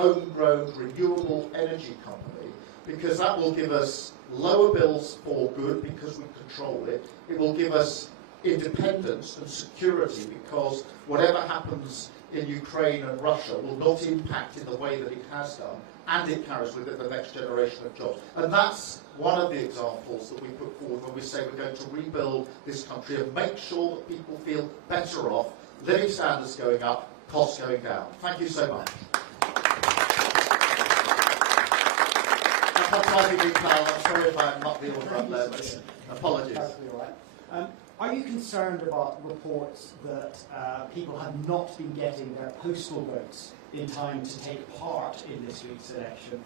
homegrown renewable energy company, because that will give us lower bills for good because we control it. It will give us independence and security because whatever happens in Ukraine and Russia will not impact in the way that it has done, and it carries with it the next generation of jobs. And that's one of the examples that we put forward when we say we're going to rebuild this country and make sure that people feel better off, living standards going up, costs going down. Thank you so much. I'm sorry if I'm not the order up there, but apologies. Are you concerned about reports that people have not been getting their postal votes in time to take part in this week's election?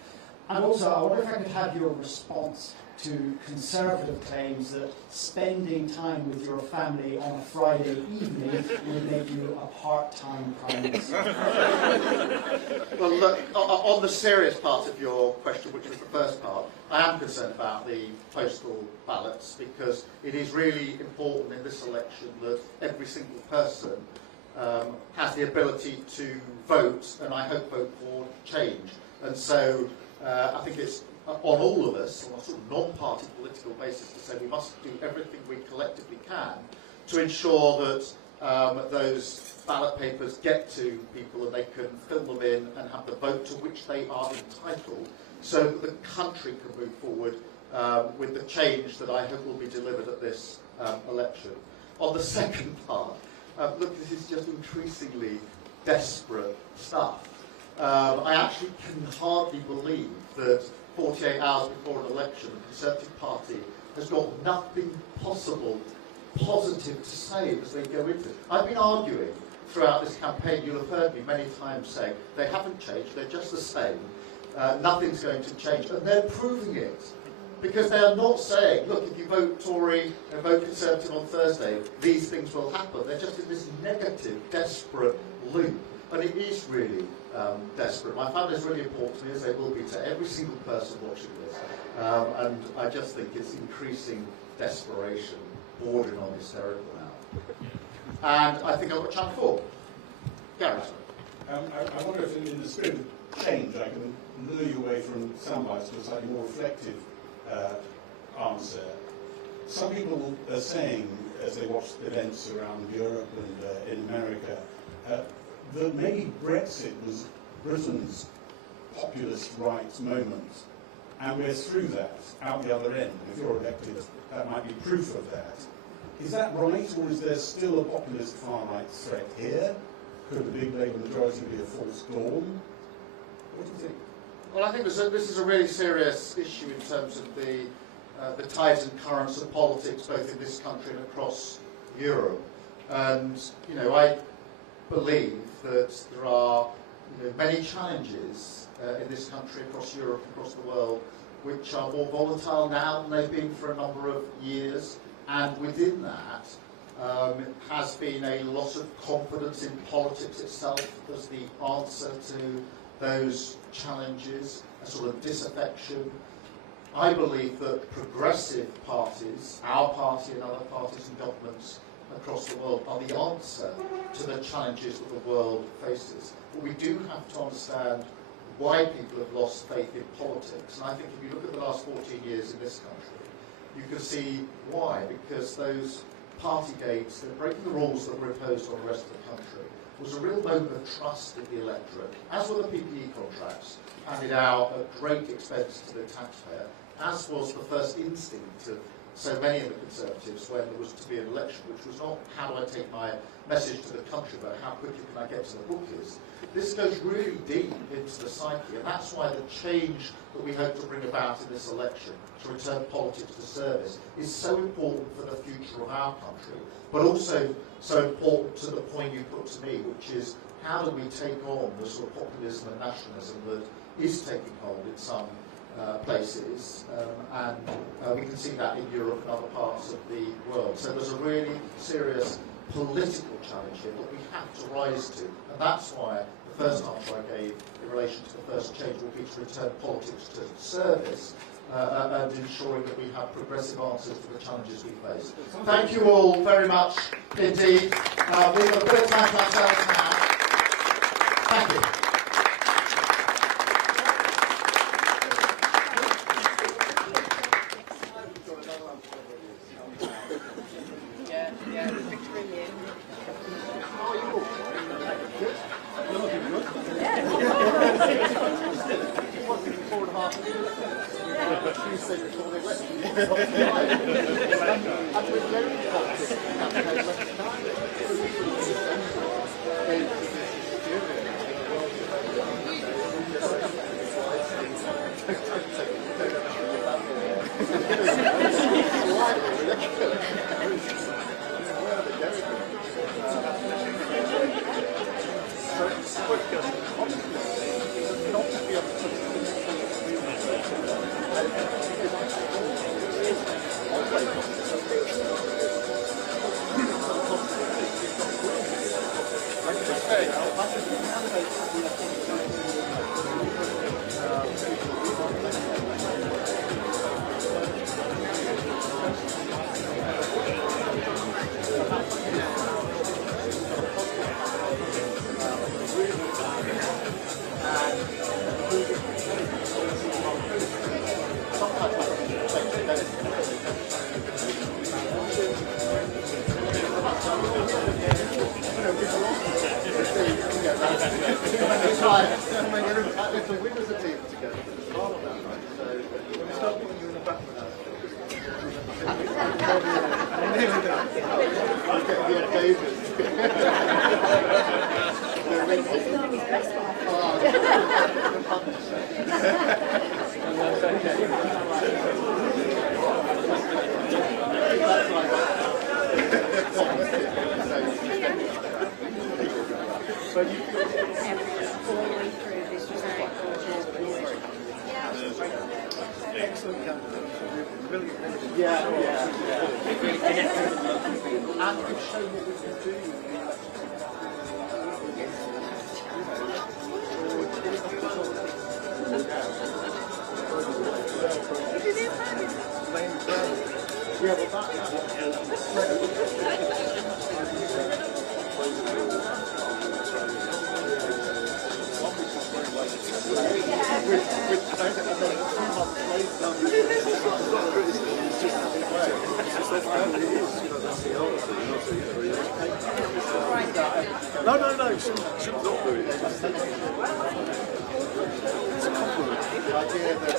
And also, I wonder if I could have your response to Conservative claims that spending time with your family on a Friday evening would make you a part-time Prime Minister. Well, look, on the serious part of your question, which was the first part, I am concerned about the postal ballots because it is really important in this election that every single person has the ability to vote, and I hope vote for change. And so I think it's on all of us, on a sort of non-party political basis, to say we must do everything we collectively can to ensure that those ballot papers get to people and they can fill them in and have the vote to which they are entitled, so that the country can move forward with the change that I hope will be delivered at this election. On the second part, look, this is just increasingly desperate stuff. I actually can hardly believe that 48 hours before an election, the Conservative Party has got nothing possible positive to say as they go into it. I've been arguing throughout this campaign, you'll have heard me many times say, they haven't changed, they're just the same, nothing's going to change, and they're proving it. Because they are not saying, look, if you vote Tory and vote Conservative on Thursday, these things will happen. They're just in this negative, desperate loop. And it is really desperate. My family is really important to me, as they will be to every single person watching this. And I just think it's increasing desperation, bordering on hysterical now. And I think I've got Channel 4. Gareth. I wonder if in the spirit of change I can lure you away from soundbites to a slightly more reflective answer. Some people are saying, as they watch events around Europe and in America, that maybe Brexit was Britain's populist rights moment, and we're through that, out the other end. If you're elected, that might be proof of that. Is that right, or is there still a populist far-right threat here? Could the big Labour majority be a false dawn? What do you think? Well, I think this is a really serious issue in terms of the tides and currents of politics, both in this country and across Europe. And, you know, I believe that there are many challenges in this country, across Europe, across the world, which are more volatile now than they've been for a number of years. And within that has been a loss of confidence in politics itself as the answer to those challenges, a sort of disaffection. I believe that progressive parties, our party and other parties and governments across the world, are the answer to the challenges that the world faces. But we do have to understand why people have lost faith in politics. And I think if you look at the last 14 years in this country, you can see why. Because those party gates, they're breaking the rules that were imposed on the rest of the country, was a real moment of trust in the electorate, as were the PPE contracts, handed out at great expense to the taxpayer, as was the first instinct of so many of the Conservatives when there was to be an election, which was not how do I take my message to the country, but how quickly can I get to the bookies. This goes really deep into the psyche, and that's why the change that we hope to bring about in this election, to return politics to service, is so important for the future of our country, but also so important to the point you put to me, which is how do we take on the sort of populism and nationalism that is taking hold in some places, and we can see that in Europe and other parts of the world. So there's a really serious political challenge here that we have to rise to, and that's why the first answer I gave in relation to the first change will be to return politics to service and ensuring that we have progressive answers to the challenges we face. Thank you all very much indeed. We've got a bit of time to ourselves now. Thank you. yesterday before the election. And with the only politics campaign If the winners are team together, it's hard on that, right? So when we start putting you in the back of that, I'm getting the occasion. But you excellent candidate. Brilliant. Yeah. And could show what we can do. Yeah, but No, should not do it. It's a compliment. The idea that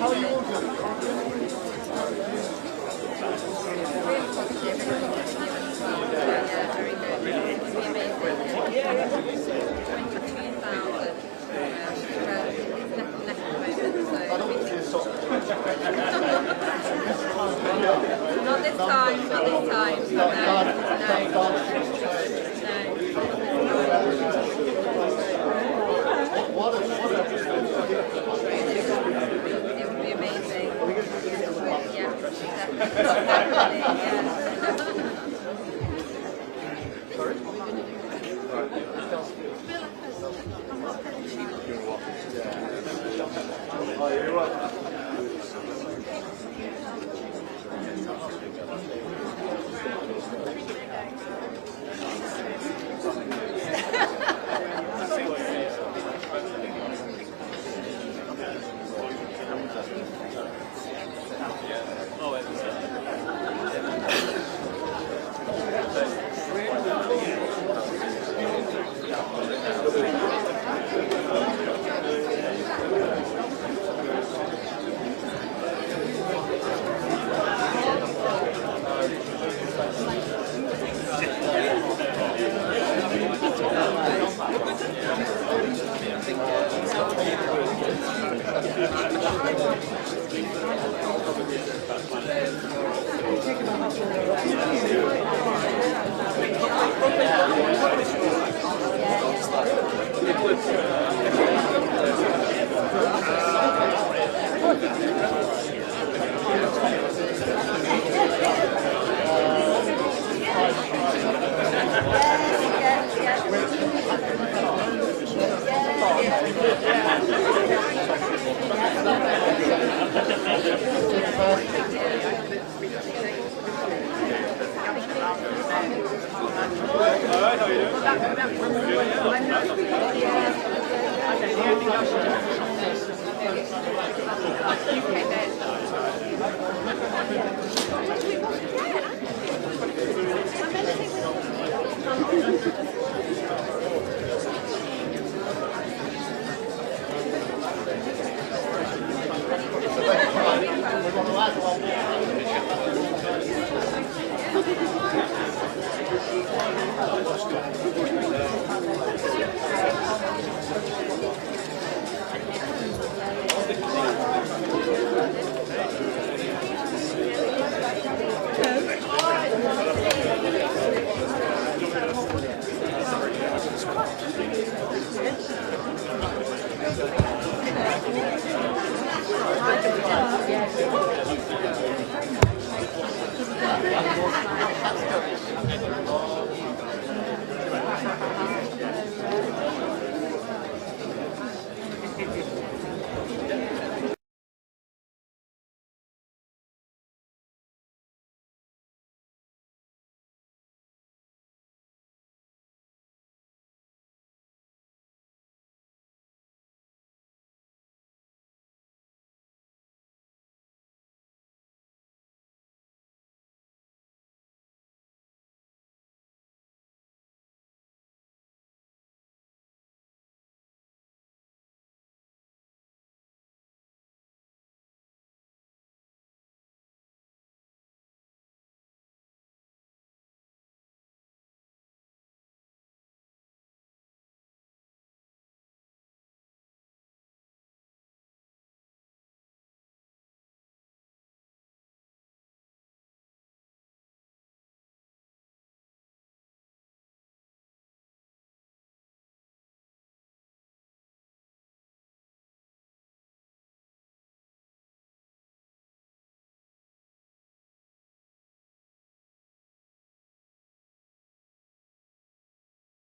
how are you all doing? Not this time. What a It would be amazing. Yeah, definitely. Oh, you're right.